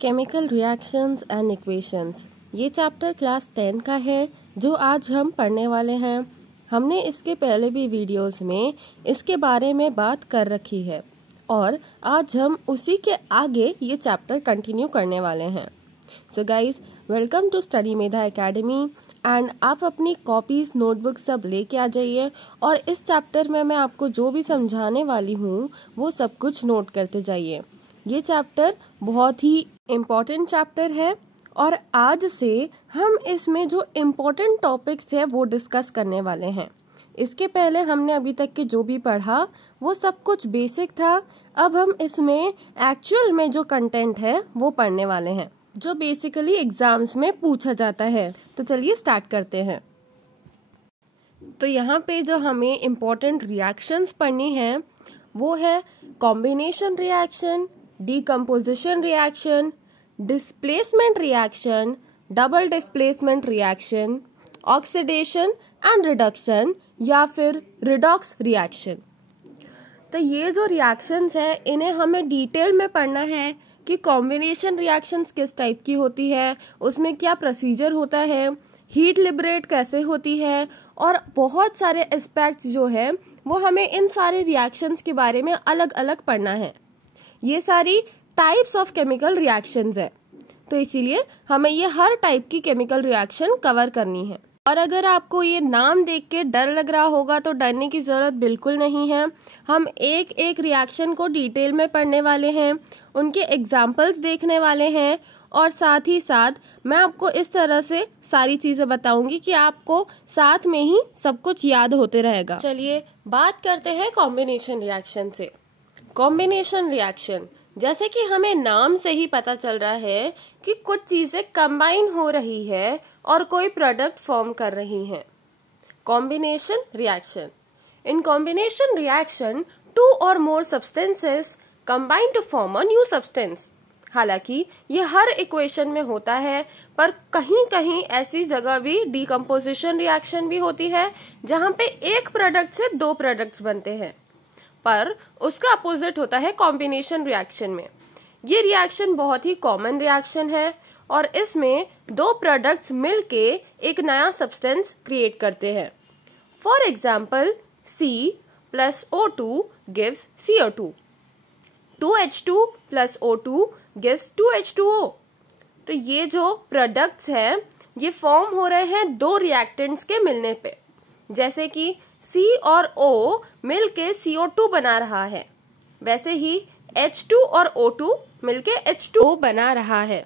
Chemical reactions and equations, ये chapter class 10 का है जो आज हम पढ़ने वाले हैं। हमने इसके पहले भी वीडियोस में इसके बारे में बात कर रखी है और आज हम उसी के आगे ये चैप्टर कंटिन्यू करने वाले हैं। So guys, welcome to Study Medha Academy and आप अपनी कॉपीज नोटबुक सब लेके आ जाइए और इस चैप्टर में मैं आपको जो भी समझाने वाली हूँ वो सब कुछ नोट करते जाइए। ये चैप्टर बहुत ही इम्पोर्टेंट चैप्टर है और आज से हम इसमें जो इम्पोर्टेंट टॉपिक्स है वो डिस्कस करने वाले हैं। इसके पहले हमने अभी तक के जो भी पढ़ा वो सब कुछ बेसिक था। अब हम इसमें एक्चुअल में जो कंटेंट है वो पढ़ने वाले हैं जो बेसिकली एग्जाम्स में पूछा जाता है। तो चलिए स्टार्ट करते हैं। तो यहाँ पे जो हमें इम्पोर्टेंट रिएक्शंस पढ़नी है वो है combination reaction, decomposition reaction, displacement reaction, double displacement reaction, oxidation and reduction या फिर रिडॉक्स रिएक्शन। तो ये जो रिएक्शंस है इन्हें हमें डिटेल में पढ़ना है कि कॉम्बिनेशन रिएक्शंस किस टाइप की होती है, उसमें क्या प्रोसीजर होता है, हीट लिबरेट कैसे होती है और बहुत सारे एस्पेक्ट्स जो है वो हमें इन सारे रिएक्शंस के बारे में अलग अलग पढ़ना है। ये सारी टाइप्स ऑफ केमिकल रिएक्शंस है, तो इसीलिए हमें ये हर टाइप की केमिकल रिएक्शन कवर करनी है। और अगर आपको ये नाम देख के डर लग रहा होगा तो डरने की जरूरत बिल्कुल नहीं है। हम एक एक रिएक्शन को डिटेल में पढ़ने वाले हैं, उनके एग्जाम्पल्स देखने वाले हैं और साथ ही साथ मैं आपको इस तरह से सारी चीजें बताऊंगी कि आपको साथ में ही सब कुछ याद होते रहेगा। चलिए बात करते हैं कॉम्बिनेशन रिएक्शन से। कॉम्बिनेशन रिएक्शन, जैसे कि हमें नाम से ही पता चल रहा है कि कुछ चीजें कंबाइन हो रही है और कोई प्रोडक्ट फॉर्म कर रही हैं। Combination reaction, in combination reaction two और more substances combine to form a new substance. हालांकि ये हर इक्वेशन में होता है पर कहीं कहीं ऐसी जगह भी डिकम्पोजिशन रिएक्शन भी होती है जहां पे एक प्रोडक्ट से दो प्रोडक्ट्स बनते हैं, पर उसका अपोजिट होता है कॉम्बिनेशन रिएक्शन में। ये रिएक्शन बहुत ही कॉमन रिएक्शन है और इसमें दो प्रोडक्ट्स मिलके एक नया सब्सटेंस क्रिएट करते हैं। For example, C plus O2 gives CO2, 2H2 plus O2 gives 2H2O। तो ये जो प्रोडक्ट्स हैं ये फॉर्म हो रहे हैं दो रिएक्टेंट्स के मिलने पे, जैसे कि C और O मिलके CO2 बना रहा है, वैसे ही H2 और O2 मिलके H2O बना रहा है।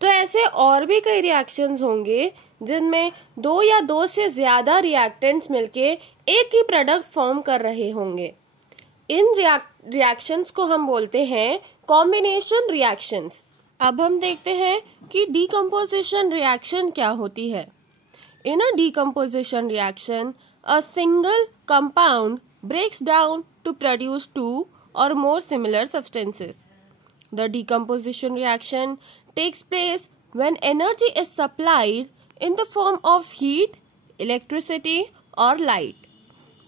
तो ऐसे और भी कई रिएक्शंस होंगे जिनमें दो या दो से ज्यादा रिएक्टेंट्स मिलके एक ही प्रोडक्ट फॉर्म कर रहे होंगे। इन रिएक्शंस को हम बोलते हैं कॉम्बिनेशन रिएक्शंस। अब हम देखते हैं कि डिकम्पोजिशन रिएक्शन क्या होती है। In a decomposition reaction, a single compound breaks down to produce two or more similar substances. The decomposition reaction takes place when energy is supplied in the form of heat, electricity or light.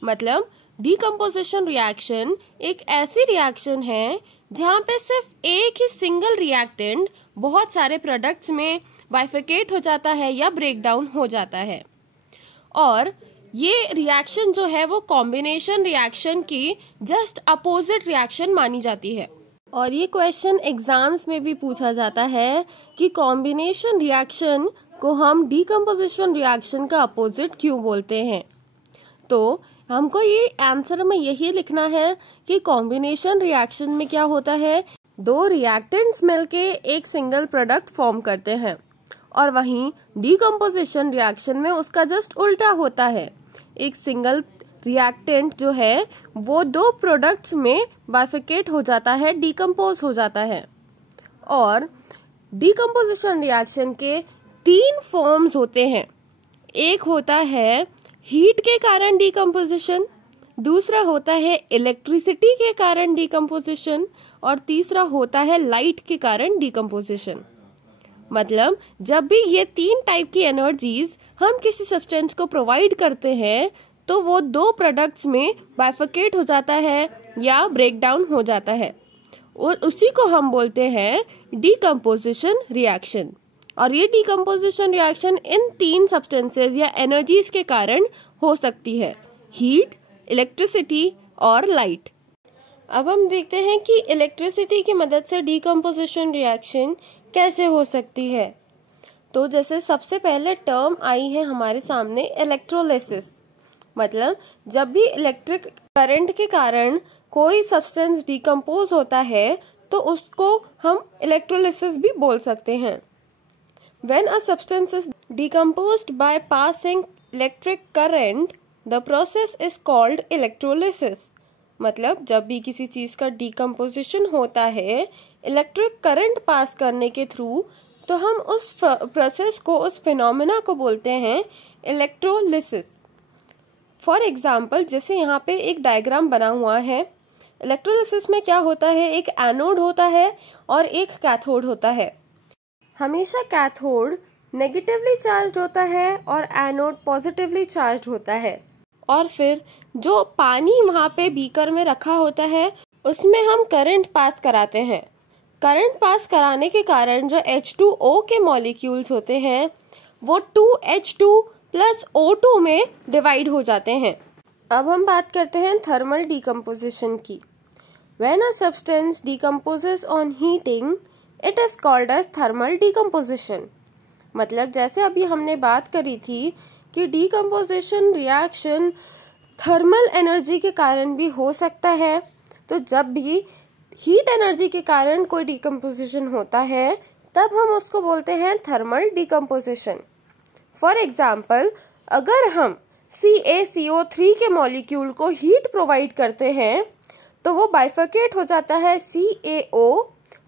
मतलब decomposition reaction एक ऐसी reaction है जहाँ पे सिर्फ एक ही single reactant बहुत सारे प्रोडक्ट्स में बाइफिकेट हो जाता है या ब्रेक डाउन हो जाता है और ये रिएक्शन जो है वो कॉम्बिनेशन रिएक्शन की जस्ट अपोजिट रिएक्शन मानी जाती है। और ये क्वेश्चन एग्जाम्स में भी पूछा जाता है कि कॉम्बिनेशन रिएक्शन को हम डिकम्पोजिशन रिएक्शन का अपोजिट क्यों बोलते हैं। तो हमको ये आंसर में यही लिखना है कि कॉम्बिनेशन रिएक्शन में क्या होता है, दो रिएक्टेंट्स मिलके एक सिंगल प्रोडक्ट फॉर्म करते हैं और वहीं डिकम्पोजिशन रिएक्शन में उसका जस्ट उल्टा होता है। एक सिंगल रिएक्टेंट जो है वो दो प्रोडक्ट्स में बाइफिकेट हो जाता है, डिकम्पोज हो जाता है। और डिकम्पोजिशन रिएक्शन के तीन फॉर्म्स होते हैं। एक होता है हीट के कारण डिकम्पोजिशन, दूसरा होता है इलेक्ट्रिसिटी के कारण डिकम्पोजिशन और तीसरा होता है लाइट के कारण डिकम्पोजिशन। मतलब जब भी ये तीन टाइप की एनर्जीज हम किसी सब्सटेंस को प्रोवाइड करते हैं तो वो दो प्रोडक्ट्स में बाइफिकेट हो जाता है या ब्रेक डाउन हो जाता है और उसी को हम बोलते हैं डीकम्पोजिशन रिएक्शन। और ये डीकम्पोजिशन रिएक्शन इन 3 सब्सटेंसेस या एनर्जीज के कारण हो सकती है, हीट, इलेक्ट्रिसिटी और लाइट। अब हम देखते हैं कि इलेक्ट्रिसिटी की मदद से डीकम्पोजिशन रिएक्शन कैसे हो सकती है। तो जैसे सबसे पहले टर्म आई है हमारे सामने इलेक्ट्रोलिसिस, मतलब जब भी इलेक्ट्रिक करंट के कारण कोई सब्सटेंस डीकम्पोज होता है तो उसको हम इलेक्ट्रोलिसिस भी बोल सकते हैं। When a substance is decomposed by passing electric current, the process is called electrolysis। मतलब जब भी किसी चीज का डीकम्पोजिशन होता है इलेक्ट्रिक करंट पास करने के थ्रू, तो हम उस प्रोसेस को, उस फिनोमेना को बोलते हैं इलेक्ट्रोलिसिस। फॉर एग्जाम्पल, जैसे यहाँ पे एक डायग्राम बना हुआ है, इलेक्ट्रोलिसिस में क्या होता है, एक एनोड होता है और एक कैथोड होता है। हमेशा कैथोड नेगेटिवली चार्ज होता है और एनोड पॉजिटिवली चार्ज होता है। और फिर जो पानी वहाँ पे बीकर में रखा होता है उसमें हम करंट पास कराते हैं। करंट पास कराने के कारण जो H2O के मॉलिक्यूल्स होते हैं वो 2H2 प्लस O2 में डिवाइड हो जाते हैं। अब हम बात करते हैं थर्मल डीकम्पोजिशन की। When a substance decomposes on heating, it is called as thermal decomposition। मतलब जैसे अभी हमने बात करी थी कि डीकम्पोजिशन रिएक्शन थर्मल एनर्जी के कारण भी हो सकता है, तो जब भी हीट एनर्जी के कारण कोई डीकम्पोजिशन होता है तब हम उसको बोलते हैं थर्मल डीकम्पोजिशन। फॉर एग्जाम्पल, अगर हम CaCO3 के मॉलिक्यूल को हीट प्रोवाइड करते हैं तो वो बाइफरकेट हो जाता है CaO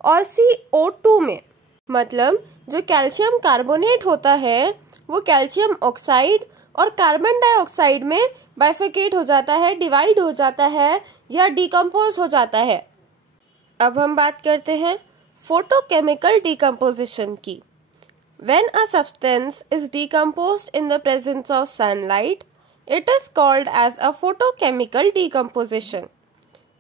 और CO2 में। मतलब जो कैल्शियम कार्बोनेट होता है वो कैल्शियम ऑक्साइड और कार्बन डाइऑक्साइड में बाइफरकेट हो जाता है, डिवाइड हो जाता है या डीकम्पोज हो जाता है। अब हम बात करते हैं फोटोकेमिकल डीकम्पोजिशन की। When a substance is decomposed in the presence of sunlight, it is called as a photochemical decomposition।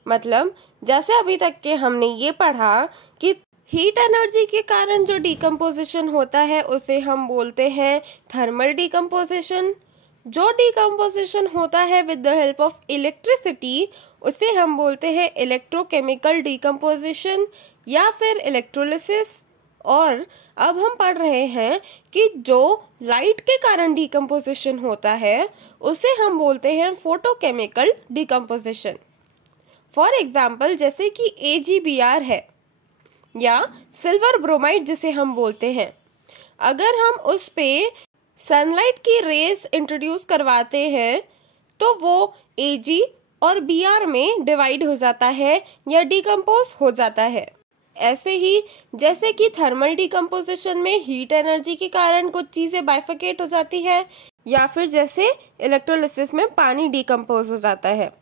मतलब जैसे अभी तक के हमने ये पढ़ा कि हीट एनर्जी के कारण जो डीकम्पोजिशन होता है उसे हम बोलते हैं थर्मल डीकम्पोजिशन। जो डीकम्पोजिशन होता है with the help of electricity उसे हम बोलते हैं इलेक्ट्रोकेमिकल डीकम्पोजिशन या फिर इलेक्ट्रोलिसिस। और अब हम पढ़ रहे हैं कि जो लाइट के कारण डीकम्पोजिशन होता है उसे हम बोलते हैं फोटोकेमिकल डीकम्पोजिशन। फॉर एग्जाम्पल, जैसे कि AgBr है या सिल्वर ब्रोमाइड जिसे हम बोलते हैं, अगर हम उस पे सनलाइट की रेस इंट्रोड्यूस करवाते हैं तो वो Ag और Br में डिवाइड हो जाता है या डीकम्पोज हो जाता है। ऐसे ही जैसे कि थर्मल डीकम्पोजिशन में हीट एनर्जी के कारण कुछ चीजें बाइफरकेट हो जाती है या फिर जैसे इलेक्ट्रोलिसिस में पानी डीकम्पोज हो जाता है,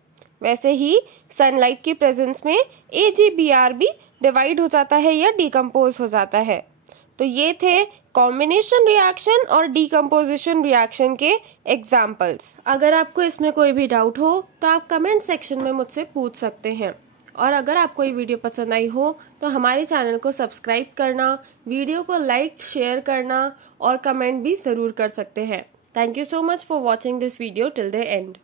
वैसे ही सनलाइट की प्रेजेंस में AgBr भी डिवाइड हो जाता है या डीकम्पोज हो जाता है। तो ये थे कॉम्बिनेशन रिएक्शन और डीकम्पोजिशन रिएक्शन के एग्जाम्पल्स। अगर आपको इसमें कोई भी डाउट हो तो आप कमेंट सेक्शन में मुझसे पूछ सकते हैं। और अगर आपको ये वीडियो पसंद आई हो तो हमारे चैनल को सब्सक्राइब करना, वीडियो को लाइक शेयर करना और कमेंट भी ज़रूर कर सकते हैं। Thank you so much for watching this video till the end.